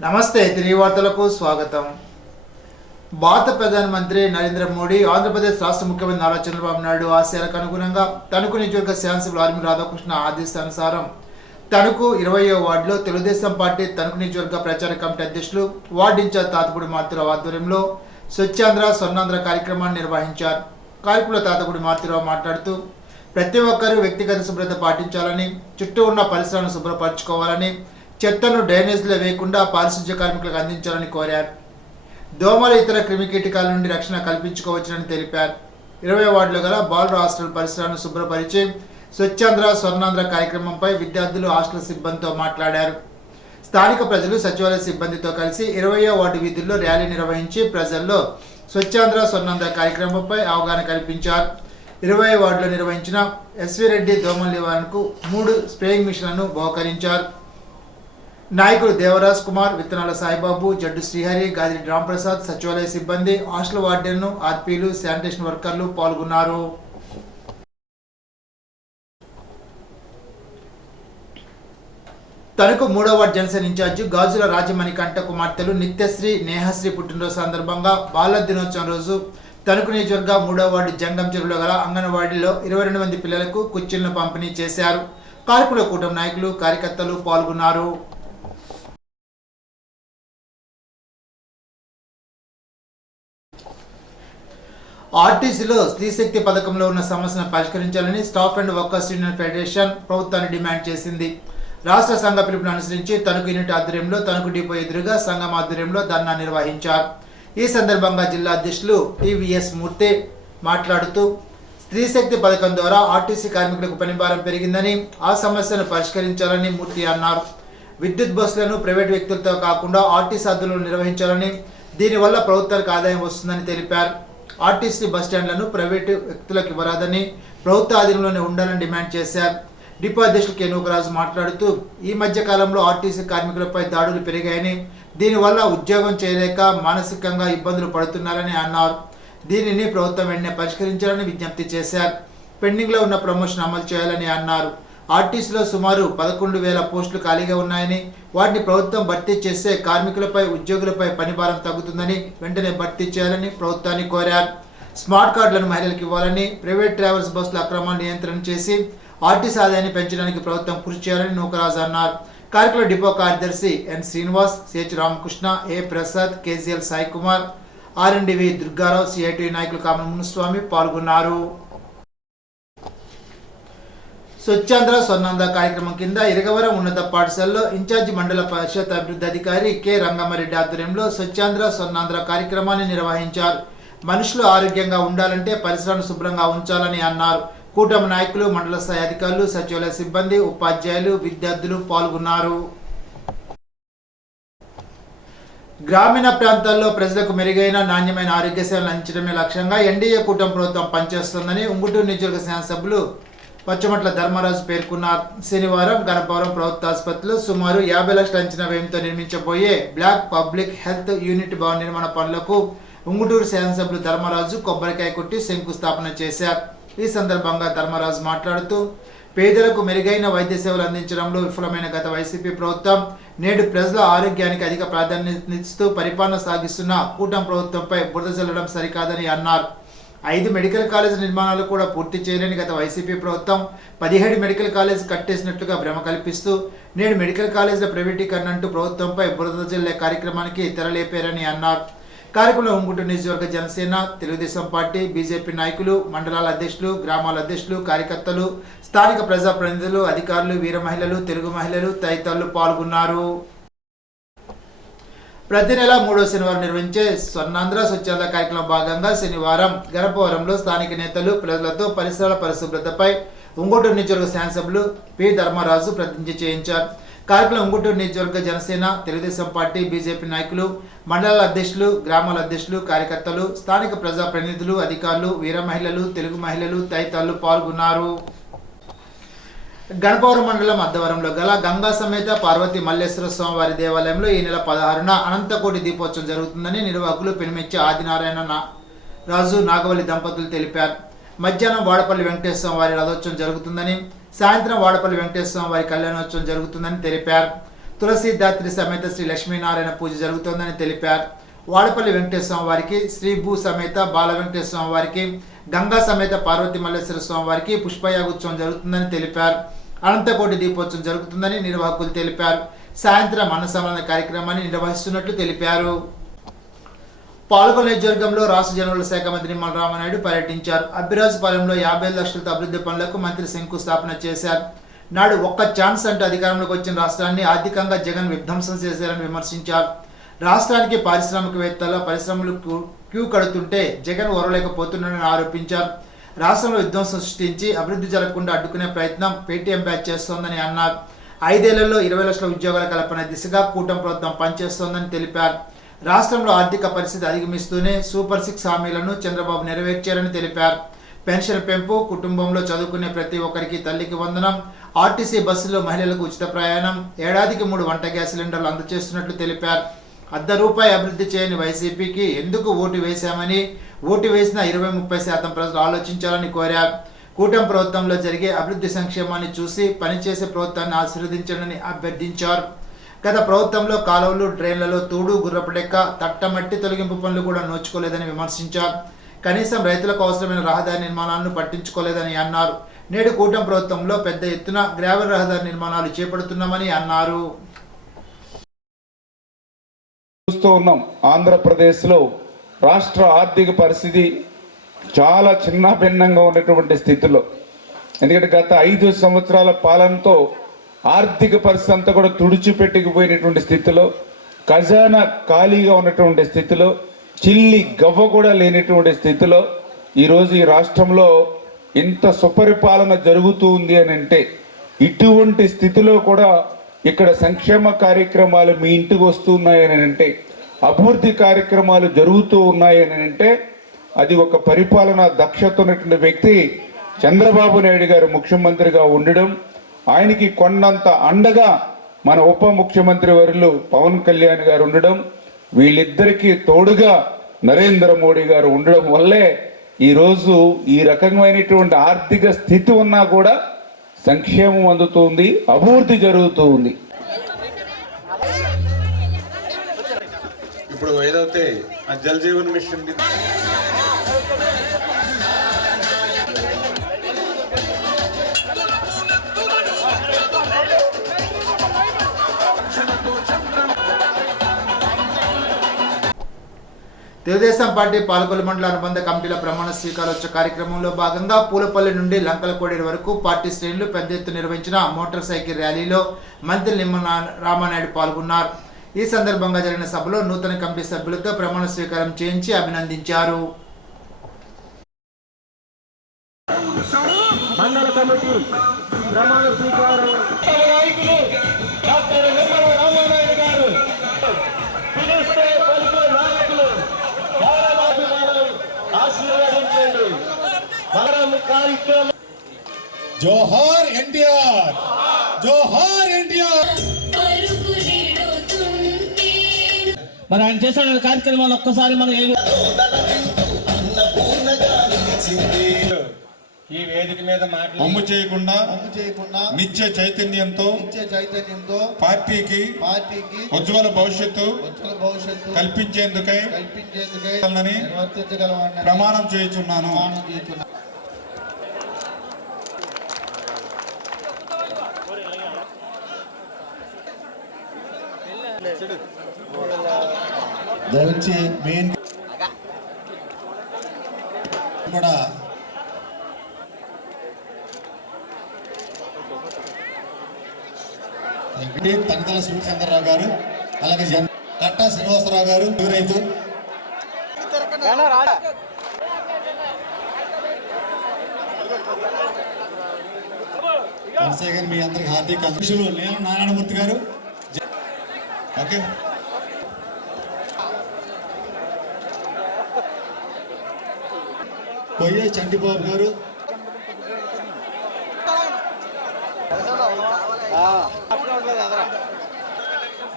నమస్తే తిరిగి వార్తలకు స్వాగతం. భారత ప్రధానమంత్రి నరేంద్ర మోడీ ఆంధ్రప్రదేశ్ రాష్ట్ర ముఖ్యమంత్రి నారా చంద్రబాబు నాయుడు ఆశయాలకు అనుగుణంగా తణుకు నియోజకవర్గ శాసనసభ్యులు ఆర్మీ రాధాకృష్ణ ఆదేశానుసారం తణుకు 20వ వార్డులో తెలుగుదేశం పార్టీ తణుకు నియోజకవర్గ ప్రచార కమిటీ అధ్యక్షులు వార్డు ఇన్ఛార్జ్ తాతపూడి మారుతిరావు ఆధ్వర్యంలో స్వచ్ఛాంధ్ర స్వర్ణాంధ్ర కార్యక్రమాన్ని నిర్వహించారు. కార్యక్రమంలో తాతపూడి మారుతిరావు మాట్లాడుతూ ప్రతి ఒక్కరూ వ్యక్తిగత శుభ్రత పాటించాలని, చుట్టూ ఉన్న పరిసరాలను శుభ్రపరచుకోవాలని, చెత్తను డ్రైనేజ్లో వేయకుండా పారిశుధ్య కార్మికులకు అందించాలని కోరారు. దోమలు ఇతర క్రిమికీటకాల నుండి రక్షణ కల్పించుకోవచ్చునని తెలిపారు. 20 వార్డులో గల బాలుర హాస్టల్ పరిసరాలను శుభ్రపరిచి స్వచ్ఛాంధ్ర స్వర్ణాంధ్ర కార్యక్రమంపై విద్యార్థులు హాస్టల్ సిబ్బందితో మాట్లాడారు. స్థానిక ప్రజలు సచివాలయ సిబ్బందితో కలిసి 20వ వార్డు వీధుల్లో ర్యాలీ నిర్వహించి ప్రజల్లో స్వచ్ఛాంధ్ర స్వర్ణాంధ్ర కార్యక్రమంపై అవగాహన కల్పించారు. 20వ వార్డులో నిర్వహించిన ఎస్వి రెడ్డి దోమల నివారణకు 3 స్ప్రేయింగ్ మిషన్లను బహుకరించారు. నాయకులు దేవరాజ్ కుమార్, విత్తనాల సాయిబాబు, జడ్డు శ్రీహరి, గాదిరి రాంప్రసాద్, సచివాలయ సిబ్బంది, హాస్టల్ వార్డెన్లు, ఆర్పీలు, శానిటేషన్ వర్కర్లు పాల్గొన్నారు. తణుకు 3వ వార్డు జనసేన ఇన్ఛార్జి గాజుల రాజమణికంఠ కుమార్తెలు నిత్యశ్రీ, నేహశ్రీ పుట్టినరోజు సందర్భంగా బాలల దినోత్సవం రోజు తణుకు నియోజకవర్గ 3వ వార్డు జంగం చెరువులో గల అంగన్వాడీలో 22 మంది పిల్లలకు కుర్చీలను పంపిణీ చేశారు. కార్యక్రమంలో కూటమి నాయకులు, కార్యకర్తలు పాల్గొన్నారు. ఆర్టీసీలో స్త్రీశక్తి పథకంలో ఉన్న సమస్యను పరిష్కరించాలని staff and workers union federation ప్రభుత్వాన్ని డిమాండ్ చేసింది. రాష్ట్ర సంఘ పిలుపును అనుసరించి తణుకు యూనిట్ ఆధ్వర్యంలో తణుకు డిపో ఎదురుగా సంఘం ఆధ్వర్యంలో ధర్నా నిర్వహించారు. ఈ సందర్భంగా జిల్లా అధ్యక్షులు టీవీఎస్ మూర్తి మాట్లాడుతూ స్త్రీశక్తి పథకం ద్వారా ఆర్టీసీ కార్మికులకు పనిభారం పెరిగిందని, ఆ సమస్యను పరిష్కరించాలని మూర్తి అన్నారు. విద్యుత్ బస్సులను ప్రైవేట్ వ్యక్తులతో కాకుండా ఆర్టీసీ హద్దులను నిర్వహించాలని, దీనివల్ల ప్రభుత్వానికి ఆదాయం వస్తుందని తెలిపారు. ఆర్టీసీ బస్టాండ్లను ప్రైవేటు వ్యక్తులకు ఇవ్వరాదని, ప్రభుత్వ ఆధీనంలోనే ఉండాలని డిమాండ్ చేశారు. డిపో అధ్యక్షులు కె నూకరాజు మాట్లాడుతూ ఈ మధ్య కాలంలో ఆర్టీసీ కార్మికులపై దాడులు పెరిగాయని, దీనివల్ల ఉద్యోగం చేయలేక మానసికంగా ఇబ్బందులు పడుతున్నారని అన్నారు. దీనిని ప్రభుత్వం వెంటనే పరిష్కరించాలని విజ్ఞప్తి చేశారు. పెండింగ్లో ఉన్న ప్రమోషన్ అమలు చేయాలని అన్నారు. ఆర్టీసీలో సుమారు 11,000 పోస్టులు ఖాళీగా ఉన్నాయని, వాటిని ప్రభుత్వం భర్తీ చేస్తే కార్మికులపై, ఉద్యోగులపై పనిభారం తగ్గుతుందని, వెంటనే భర్తీ చేయాలని ప్రభుత్వాన్ని కోరారు. స్మార్ట్ కార్డులను మహిళలకు ఇవ్వాలని, ప్రైవేట్ ట్రావెల్స్ బస్సుల అక్రమాన్ని నియంత్రణ చేసి ఆర్టీసీ ఆదాయాన్ని పెంచడానికి ప్రభుత్వం కృషి చేయాలని నూకరాజు అన్నారు. కార్యక్రమంలో డిపో కార్యదర్శి ఎన్ శ్రీనివాస్, సిహెచ్ రామకృష్ణ, ఏ ప్రసాద్, కేజీఎల్ సాయి కుమార్, ఆర్ఎండివి దుర్గారావు, సిఐటి నాయకులు కామన మునుస్వామి పాల్గొన్నారు. స్వచ్ఛాంధ్ర స్వర్ణాంధ్ర కార్యక్రమం కింద ఇరగవరం ఉన్నత పాఠశాలలో ఇన్ఛార్జి మండల పరిషత్ అభివృద్ధి అధికారి కె రంగమరెడ్డి ఆధ్వర్యంలో స్వచ్ఛాంధ్ర స్వర్ణాంధ్ర కార్యక్రమాన్ని నిర్వహించారు. మనుషులు ఆరోగ్యంగా ఉండాలంటే పరిసరాలను శుభ్రంగా ఉంచాలని అన్నారు. కూటమి నాయకులు, మండల స్థాయి అధికారులు, సచివాలయ సిబ్బంది, ఉపాధ్యాయులు, విద్యార్థులు పాల్గొన్నారు. గ్రామీణ ప్రాంతాల్లో ప్రజలకు మెరుగైన నాణ్యమైన ఆరోగ్య సేవలు అందించడమే లక్ష్యంగా ఎన్డీఏ కూటమి ప్రభుత్వం పనిచేస్తుందని ఉంగుటూరు నియోజకవర్గ శాసనసభ్యులు పచ్చమట్ల ధర్మరాజు పేర్కొన్నారు. శనివారం గణపవరం ప్రభుత్వ ఆసుపత్రిలో సుమారు 50 లక్షల అంచనా వ్యయంతో నిర్మించబోయే బ్లాక్ పబ్లిక్ హెల్త్ యూనిట్ భవన నిర్మాణ పనులకు ఉంగుటూరు శాసనసభ్యులు ధర్మరాజు కొబ్బరికాయ కొట్టి శంకుస్థాపన చేశారు. ఈ సందర్భంగా ధర్మరాజు మాట్లాడుతూ పేదలకు మెరుగైన వైద్య సేవలు అందించడంలో విఫలమైన గత వైసీపీ ప్రభుత్వం నేడు ప్రజల ఆరోగ్యానికి అధిక ప్రాధాన్యతనిస్తూ పరిపాలన సాగిస్తున్న కూటమి ప్రభుత్వంపై బురద చల్లడం సరికాదని అన్నారు. 5 మెడికల్ కాలేజ్ నిర్మాణాలు కూడా పూర్తి చేయలేని గత వైసీపీ ప్రభుత్వం 17 మెడికల్ కాలేజ్ కట్టేసినట్లుగా భ్రమ కల్పిస్తూ నేడు మెడికల్ కాలేజీల ప్రైవేటీకరణ అంటూ ప్రభుత్వంపై బురద జల్లే కార్యక్రమానికి తెరలేపారని అన్నారు. కార్యక్రమంలో ఉంగుటూరు నియోజకవర్గ జనసేన, తెలుగుదేశం పార్టీ, బీజేపీ నాయకులు, మండలాల అధ్యక్షులు, గ్రామాల అధ్యక్షులు, కార్యకర్తలు, స్థానిక ప్రజాప్రతినిధులు, అధికారులు, వీర మహిళలు, తెలుగు మహిళలు తదితరులు పాల్గొన్నారు. ప్రతి నెల 3వ శనివారం నిర్వహించే స్వర్ణాంధ్ర స్వచ్ఛాంధ్ర కార్యక్రమం భాగంగా శనివారం గణపవరంలో స్థానిక నేతలు ప్రజలతో పరిసరాల పరిశుభ్రతపై ఉంగుటూరు నియోజకవర్గ శాసనసభ్యులు పి ధర్మరాజు ప్రతిజ్ఞ చేయించారు. కార్యక్రమం ఉంగుటూరు నియోజకవర్గ జనసేన, తెలుగుదేశం పార్టీ, బీజేపీ నాయకులు, మండలాల అధ్యక్షులు, గ్రామాల అధ్యక్షులు, కార్యకర్తలు, స్థానిక ప్రజాప్రతినిధులు, అధికారులు, వీర మహిళలు, తెలుగు మహిళలు తదితరులు పాల్గొన్నారు. గణపవరం మండలం అద్దవరంలో గల గంగా సమేత పార్వతి మల్లేశ్వర స్వామివారి దేవాలయంలో ఈ నెల 16న అనంతకోటి దీపోత్సవం జరుగుతుందని నిర్వాహకులు పెనుమెచ్చి ఆదినారాయణ రాజు, నాగవల్లి దంపతులు తెలిపారు. మధ్యాహ్నం వాడపల్లి వెంకటేశ్వర వారి రథోత్సవం జరుగుతుందని, సాయంత్రం వాడపల్లి వెంకటేశ్వర వారి కళ్యాణోత్సవం జరుగుతుందని తెలిపారు. తులసీదాత్రి సమేత శ్రీ లక్ష్మీనారాయణ పూజ జరుగుతోందని తెలిపారు. వాడపల్లి వెంకటేశ్వర వారికి, శ్రీ భూ సమేత బాల వెంకటేశ్వర వారికి, గంగా సమేత పార్వతి మల్లేశ్వర స్వామి వారికి పుష్పయాగోత్సవం జరుగుతుందని తెలిపారు. అనంతకోటి దీపోత్సవం జరుగుతుందని నిర్వాహకులు తెలిపారు. సాయంత్రం అన్న సమాధాన కార్యక్రమాన్ని నిర్వహిస్తున్నట్లు తెలిపారు. పాల్గొన నియోజకవర్గంలో రాష్ట్ర జనవరుల శాఖ మంత్రి నిమ్మల రామానాయుడు పర్యటించారు. అబ్బిరాజుపాలెంలో 50 లక్షలతో అభివృద్ధి పనులకు మంత్రి శంకుస్థాపన చేశారు. నాడు ఒక్క ఛాన్స్ అంటూ అధికారంలోకి వచ్చిన రాష్ట్రాన్ని ఆర్థికంగా జగన్ విధ్వంసం చేశారని విమర్శించారు. రాష్ట్రానికి పారిశ్రామికవేత్తల పరిశ్రమలు క్యూ కడుతుంటే జగన్ ఓరలేకపోతున్నాడని ఆరోపించారు. రాష్ట్రంలో విధ్వంసం సృష్టించి అభివృద్ధి జరగకుండా అడ్డుకునే ప్రయత్నం పేటీఎం బ్యాచ్ చేస్తోందని అన్నారు. 5 ఏళ్లలో 20 లక్షల ఉద్యోగాల కల్పన దిశగా కూటమి ప్రభుత్వం పనిచేస్తోందని తెలిపారు. రాష్ట్రంలో ఆర్థిక పరిస్థితి అధిగమిస్తూనే సూపర్ 6 హామీలను చంద్రబాబు నెరవేర్చారని తెలిపారు. పెన్షన్ పెంపు, కుటుంబంలో చదువుకునే ప్రతి ఒక్కరికి తల్లికి వందనం, ఆర్టీసీ బస్సులో మహిళలకు ఉచిత ప్రయాణం, ఏడాదికి 3 వంట గ్యాస్ సిలిండర్లు అందజేస్తున్నట్లు తెలిపారు. ₹1 అభివృద్ధి చేయని వైసీపీకి ఎందుకు ఓటు వేశామని, ఓటు వేసిన 20-30% ప్రజలు ఆలోచించాలని కోరారు. కూటమి ప్రభుత్వంలో జరిగే అభివృద్ధి సంక్షేమాన్ని చూసి పనిచేసే ప్రభుత్వాన్ని ఆశీర్వదించాలని అభ్యర్థించారు. గత ప్రభుత్వంలో కాలువలు, డ్రైన్లలో తూడు, గుర్రపుడెక్క, తట్టమట్టి తొలగింపు పనులు కూడా నోచుకోలేదని విమర్శించారు. కనీసం రైతులకు అవసరమైన రహదారి నిర్మాణాలను పట్టించుకోలేదని అన్నారు. నేడు కూటమి ప్రభుత్వంలో పెద్ద ఎత్తున గ్రావెల్ రహదారి నిర్మాణాలు చేపడుతున్నామని అన్నారు. చూస్తూ ఉన్నాం, ఆంధ్రప్రదేశ్లో రాష్ట్ర ఆర్థిక పరిస్థితి చాలా చిన్న భిన్నంగా ఉన్నటువంటి స్థితిలో, ఎందుకంటే గత 5 సంవత్సరాల పాలనతో ఆర్థిక పరిస్థితి అంతా కూడా తుడిచిపెట్టుకుపోయినటువంటి స్థితిలో, ఖజానా ఖాళీగా ఉన్నటువంటి స్థితిలో, చిల్లి గవ్వ కూడా లేనటువంటి స్థితిలో ఈరోజు ఈ రాష్ట్రంలో ఇంత సుపరిపాలన జరుగుతూ ఉంది అని అంటే, ఇటువంటి స్థితిలో కూడా ఇక్కడ సంక్షేమ కార్యక్రమాలు మీ ఇంటికి వస్తున్నాయని అంటే, అభివృద్ధి కార్యక్రమాలు జరుగుతూ ఉన్నాయని అంటే, అది ఒక పరిపాలన దక్షత ఉన్నటువంటి వ్యక్తి చంద్రబాబు నాయుడు గారు ముఖ్యమంత్రిగా ఉండడం, ఆయనకి కొండంత అండగా మన ఉప ముఖ్యమంత్రి వర్యులు పవన్ కళ్యాణ్ గారు ఉండడం, వీళ్ళిద్దరికీ తోడుగా నరేంద్ర మోడీ గారు ఉండడం వల్లే ఈరోజు ఈ రకమైనటువంటి ఆర్థిక స్థితి ఉన్నా కూడా సంక్షేమం అందుతుంది, అభివృద్ధి జరుగుతూ ఉంది. ఇప్పుడు ఏదైతే జల్ జీవన్ మిషన్ తెలుగుదేశం పార్టీ పాలకొల్లు మండల అనుబంధ కమిటీల ప్రమాణ స్వీకారోత్సవ కార్యక్రమంలో భాగంగా పూలపల్లి నుండి లంకలకోడేరు వరకు పార్టీ శ్రేణులు పెద్ద ఎత్తున నిర్వహించిన మోటార్ సైకిల్ ర్యాలీలో మంత్రి నిమ్మల రామానాయుడు పాల్గొన్నారు. ఈ సందర్భంగా జరిగిన సభలో నూతన కమిటీ సభ్యులతో ప్రమాణ స్వీకారం చేయించి అభినందించారు. మండల కమిటీ ప్రమాణ స్వీకారం డాక్టర్ నిమ్మల రామానాయుడు గారు పిలిస్తే పలుకు నాయకులు ఆశీర్వదించండి. కార్యక్రమం జోహార్ ఎన్టీఆర్, జోహార్ ఎన్టీఆర్. మరి ఆయన చేసిన కార్యక్రమాలు ఒక్కసారి మనం ఈ వేదిక మీద అమ్ము చేయకుండా నిత్య చైతన్యంతో పార్టీకి ఉజ్వల భవిష్యత్తు కల్పించేందుకై ప్రమాణం చేయుచున్నాను. దయచి మెయిన్ కూడా పనకల సూర్యచంద్రరావు గారు, అలాగే కట్టా శ్రీనివాసరావు గారు, రైతు మీ అందరికి హార్దిక అధ్యక్షులు నేను నారాయణమూర్తి గారు, ఓకే కొయ్య చంటిబాబు గారు,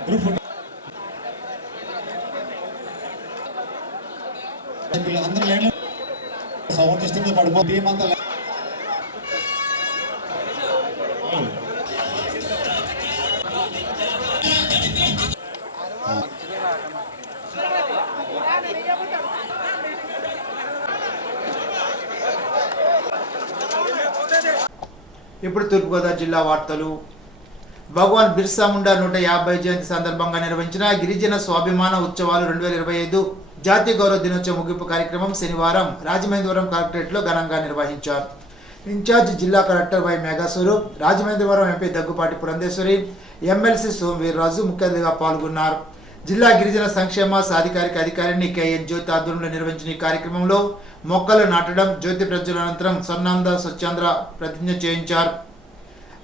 గ్రూప్ అందరూ లైన్ సౌండ్ సిస్టమ్ పడిపోతుంది. ఏమంతా ఇప్పుడు తూర్పుగోదావరి జిల్లా వార్తలు. భగవాన్ బిర్సా ముండా 150 జయంతి సందర్భంగా నిర్వహించిన గిరిజన స్వాభిమాన ఉత్సవాలు 2025 జాతీయ గౌరవ దినోత్సవ ముగింపు కార్యక్రమం శనివారం రాజమహేంద్రవరం కలెక్టరేట్లో ఘనంగా నిర్వహించారు. ఇన్ఛార్జ్ జిల్లా కలెక్టర్ వై మేఘాసురు, రాజమహేంద్రవరం ఎంపీ దగ్గుపాటి పురంధేశ్వరి, ఎమ్మెల్సీ సోమవీర్రాజు ముఖ్య అతిథిగా పాల్గొన్నారు. జిల్లా గిరిజన సంక్షేమ సాధికారిక అధికారిని కేఎన్ జ్యోతి ఆధ్వర్యంలో నిర్వహించిన ఈ కార్యక్రమంలో మొక్కలు నాటడం, జ్యోతి ప్రజ్వలన అనంతరం స్వచ్ఛంద్ర ప్రతిజ్ఞ చేయించారు.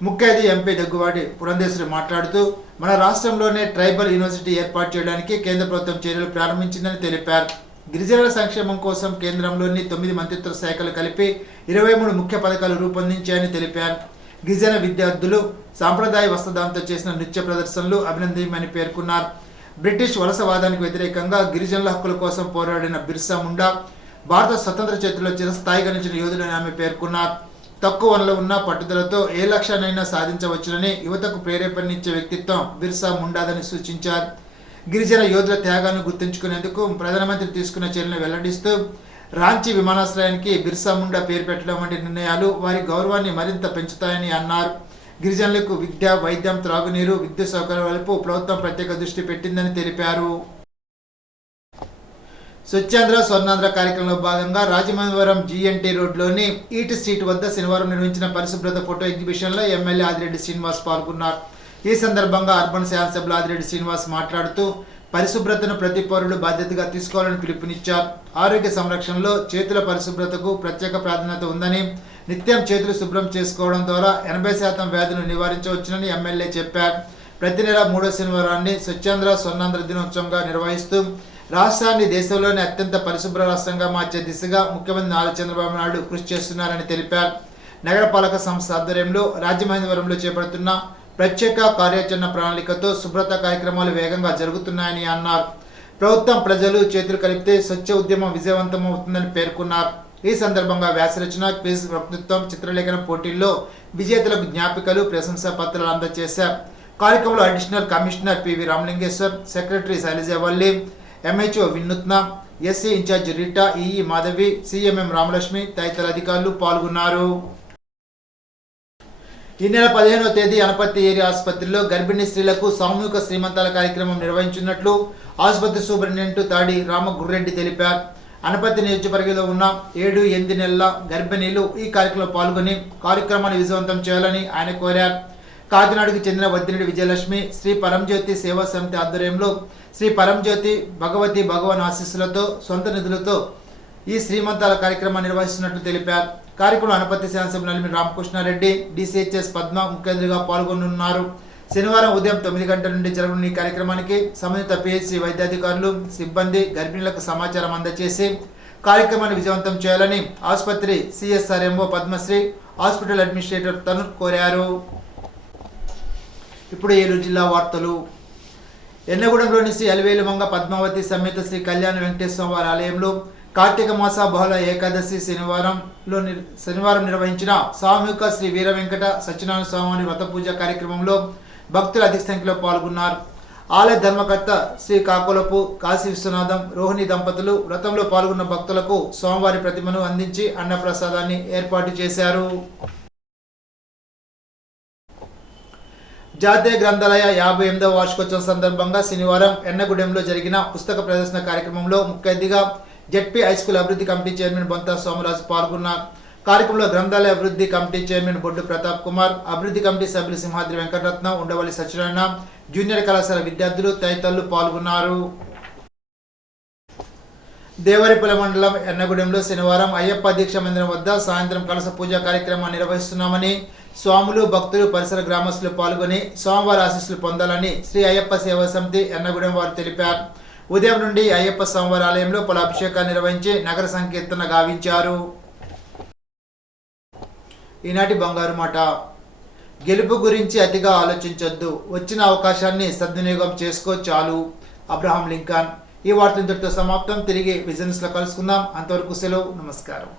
ముఖ్య అతిథి ఎంపీ దగ్గుబాటి పురంధేశ్వరి మాట్లాడుతూ మన రాష్ట్రంలోనే ట్రైబల్ యూనివర్సిటీ ఏర్పాటు చేయడానికి కేంద్ర ప్రభుత్వం చర్యలు ప్రారంభించిందని తెలిపారు. గిరిజనుల సంక్షేమం కోసం కేంద్రంలోని 9 మంత్రిత్వ శాఖలు కలిపి 23 ముఖ్య పథకాలు రూపొందించాయని తెలిపారు. గిరిజన విద్యార్థులు సాంప్రదాయ వస్త్రధారణతో చేసిన నృత్య ప్రదర్శనలు అభినందనీయమని పేర్కొన్నారు. బ్రిటిష్ వలసవాదానికి వ్యతిరేకంగా గిరిజనుల హక్కుల కోసం పోరాడిన బిర్సా ముండా భారత స్వతంత్ర చరిత్రలో చిరస్థాయిగా నిలిచిన యోధులని ఆమె పేర్కొన్నారు. తక్కువ వనరులు ఉన్న పట్టుదలతో ఏ లక్ష్యాన్నైనా సాధించవచ్చునని యువతకు ప్రేరేపణనిచ్చే వ్యక్తిత్వం బిర్సా ముండాదని సూచించారు. గిరిజన యోధుల త్యాగాన్ని గుర్తుంచుకునేందుకు ప్రధానమంత్రి తీసుకున్న చర్యలను వెల్లడిస్తూ రాంచీ విమానాశ్రయానికి బిర్సా ముండా పేరు పెట్టడం వంటి నిర్ణయాలు వారి గౌరవాన్ని మరింత పెంచుతాయని అన్నారు. గిరిజనులకు విద్య, వైద్యం, త్రాగునీరు, విద్యుత్ సౌకర్యాల వైపు ప్రభుత్వం ప్రత్యేక దృష్టి పెట్టిందని తెలిపారు. స్వర్ణాంధ్ర కార్యక్రమంలో భాగంగా రాజమహేంద్రవరం జీఎన్టీ రోడ్లోని ఈట్ స్ట్రీట్ వద్ద శనివారం నిర్వహించిన పరిశుభ్రత ఫోటో ఎగ్జిబిషన్లో ఎమ్మెల్యే ఆదిరెడ్డి శ్రీనివాస్ పాల్గొన్నారు. ఈ సందర్భంగా అర్బన్ శాసనసభ్యులు ఆదిరెడ్డి శ్రీనివాస్ మాట్లాడుతూ పరిశుభ్రతను ప్రతి పౌరుడు బాధ్యతగా తీసుకోవాలని పిలుపునిచ్చారు. ఆరోగ్య సంరక్షణలో చేతుల పరిశుభ్రతకు ప్రత్యేక ప్రాధాన్యత ఉందని, నిత్యం చేతులు శుభ్రం చేసుకోవడం ద్వారా 80% వ్యాధులను నివారించవచ్చునని ఎమ్మెల్యే చెప్పారు. ప్రతి నెల 3వ శనివారాన్ని స్వర్ణాంధ్ర దినోత్సవంగా నిర్వహిస్తూ రాష్ట్రాన్ని దేశంలోనే అత్యంత పరిశుభ్ర రాష్ట్రంగా మార్చే దిశగా ముఖ్యమంత్రి నారా చంద్రబాబు నాయుడు కృషి చేస్తున్నారని తెలిపారు. నగరపాలక సంస్థ ఆధ్వర్యంలో రాజమహేంద్రవరంలో చేపడుతున్న ప్రత్యేక కార్యాచరణ ప్రణాళికతో శుభ్రత కార్యక్రమాలు వేగంగా జరుగుతున్నాయని అన్నారు. ప్రభుత్వం, ప్రజలు చేతులు కలిపితే స్వచ్ఛ ఉద్యమం విజయవంతమవుతుందని పేర్కొన్నారు. ఈ సందర్భంగా వ్యాసరచన, క్విజ్, వక్తృత్వం, చిత్రలేఖన పోటీల్లో విజేతలకు జ్ఞాపికలు, ప్రశంసా పత్రాలు అందజేశారు. కార్యక్రమంలో additional commissioner P V Ramalingeswar, secretary Sailajavalli, MHO Vinutna, SC incharge Rita, EE Madhavi, CMM Ramalakshmi తదితర అధికారులు పాల్గొన్నారు. ఈ నెల 15వ తేదీ అనపర్తి ఏరియా ఆసుపత్రిలో గర్భిణీ స్త్రీలకు సామూహిక శ్రీమంతాల కార్యక్రమం నిర్వహించినట్లు ఆసుపత్రి సూపరింటెండెంట్ తాడి రామగుర్రెడ్డి తెలిపారు. అనపర్తి నియోజకవర్గంలో ఉన్న 7-8 నెలల గర్భిణీలు ఈ కార్యక్రమంలో పాల్గొని కార్యక్రమాన్ని విజయవంతం చేయాలని ఆయన కోరారు. కాకినాడకు చెందిన వద్దిరెడ్డి విజయలక్ష్మి శ్రీ పరంజ్యోతి సేవా సమితి ఆధ్వర్యంలో శ్రీ పరంజ్యోతి భగవతి భగవాన్ ఆశీస్సులతో సొంత నిధులతో ఈ శ్రీమంతాల కార్యక్రమాన్ని నిర్వహిస్తున్నట్లు తెలిపారు. కార్యక్రమంలో అనపర్తి శాసనసభ్యులు నలిమిని రామకృష్ణారెడ్డి, డిసిహెచ్ఎస్ పద్మ ముఖ్య అతిథిగా పాల్గొనున్నారు. శనివారం ఉదయం 9 గంటల నుండి జరగనున్న ఈ కార్యక్రమానికి సంబంధిత పిహెచ్సి వైద్యాధికారులు, సిబ్బంది గర్భిణులకు సమాచారం అందజేసి కార్యక్రమాన్ని విజయవంతం చేయాలని ఆసుపత్రి సిఎస్ఆర్ఎంఓ పద్మశ్రీ, హాస్పిటల్ అడ్మినిస్ట్రేటర్ తనూర్ కోరారు. ఇప్పుడు ఏలూరు జిల్లా వార్తలు. ఎన్నగూడెంలోని శ్రీ అలివేలుమంగ పద్మావతి సమేత శ్రీ కళ్యాణ వెంకటేశ్వర వారి ఆలయంలో కార్తీక మాస బహుళ ఏకాదశి శనివారం నిర్వహించిన సామూహిక శ్రీ వీర వెంకట సత్యనారాయణ స్వామి వ్రత పూజ కార్యక్రమంలో భక్తులు అధిక సంఖ్యలో పాల్గొన్నారు. ఆలయ ధర్మకర్త శ్రీ కాకులపు కాశీ విశ్వనాథం, రోహిణి దంపతులు వ్రతంలో పాల్గొన్న భక్తులకు స్వామివారి ప్రతిమను అందించి అన్నప్రసాదాన్ని ఏర్పాటు చేశారు. జాతీయ గ్రంథాలయ 58వ వార్షికోత్సవం సందర్భంగా శనివారం ఎన్నగూడెంలో జరిగిన పుస్తక ప్రదర్శన కార్యక్రమంలో ముఖ్య అతిథిగా జెడ్పీ హైస్కూల్ అభివృద్ధి కమిటీ చైర్మన్ బొంతా సోమరాజు పాల్గొన్నారు. కార్యక్రమంలో గ్రంథాలయ అభివృద్ధి కమిటీ చైర్మన్ బొడ్డు ప్రతాప్ కుమార్, అభివృద్ధి కమిటీ సభ్యులు సింహాద్రి వెంకటరత్నం, ఉండవల్లి సత్యనారాయణ, జూనియర్ కళాశాల విద్యార్థులు తదితరులు పాల్గొన్నారు. దేవరిపల్లి మండలం ఎన్నగూడెంలో శనివారం అయ్యప్ప దీక్ష మందిరం వద్ద సాయంత్రం కలశ పూజ కార్యక్రమాన్ని నిర్వహిస్తున్నామని, స్వాములు, భక్తులు, పరిసర గ్రామస్తులు పాల్గొని స్వామివారి ఆశీస్సులు పొందాలని శ్రీ అయ్యప్ప సేవా సమితి ఎన్నగూడెం వారు తెలిపారు. ఉదయం నుండి అయ్యప్ప స్వామివారి ఆలయంలో పలు అభిషేకాలు నిర్వహించి నగర సంకీర్తన గావించారు. ఈనాటి బంగారు మాట. గెలుపు గురించి అతిగా ఆలోచించొద్దు, వచ్చిన అవకాశాన్ని సద్వినియోగం చేసుకో చాలు. Abraham Lincoln. ఈ వార్తలు ఇంతటితో సమాప్తం. తిరిగి విజన్స్ లో కలుసుకుందాం. అంతవరకు సెలవు. నమస్కారం.